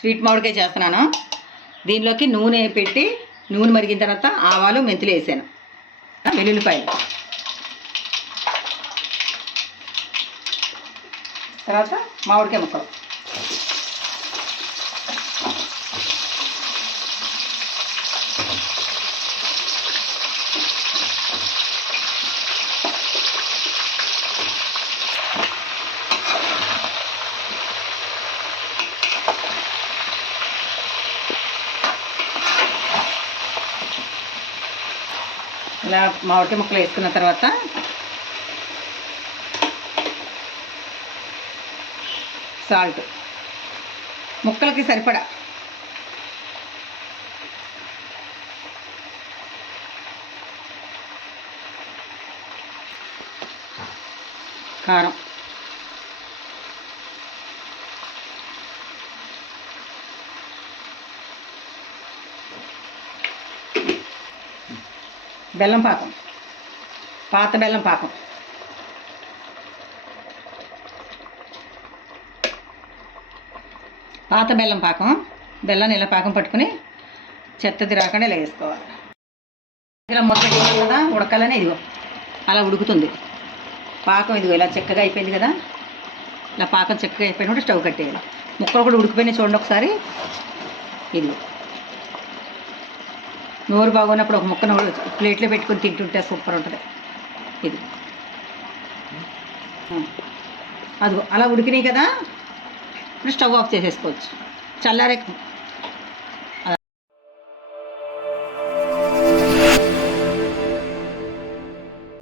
Sweet మామిడికాయ చేస్తున్నాను. దీనిలోకి నూనె పెట్టి నూనె మరిగిన తర్వాత ఆవాలు మెంతులు వేసాను, వెల్లుల్లిపాయలు, తర్వాత మామిడికాయ ముక్కలు, ఇలా మామిడికాయ ముక్కలు వేసుకున్న తర్వాత సాల్ట్ ముక్కలకి సరిపడా, కారం, బెల్లం పాకం, పాత బెల్లం పాకం, పాత బెల్లం పాకం. బెల్లాన్ని ఇలా పాకం పట్టుకుని చెత్తది రాకుండా ఇలా వేసుకోవాలి. ఇలా మూత పెట్టుకోవాలి కదా, ఉడకాలని ఇదిగో అలా ఉడుకుతుంది పాకం. ఇదిగో ఇలా చెక్కగా అయిపోయింది కదా, ఇలా పాకం చెక్కగా అయిపోయినప్పుడు స్టవ్ కట్టేయాలి. ముక్కలు కూడా ఉడికిపోయినాయి చూడండి ఒకసారి. ఇదిగో నోరు బాగున్నప్పుడు ఒక ముక్కను ప్లేట్లో పెట్టుకొని తింటుంటే సూపర్ ఉంటుంది. ఇది అదిగో అలా ఉడికినాయి కదా, ఇప్పుడు స్టవ్ ఆఫ్ చేసేసుకోవచ్చు. చల్లారే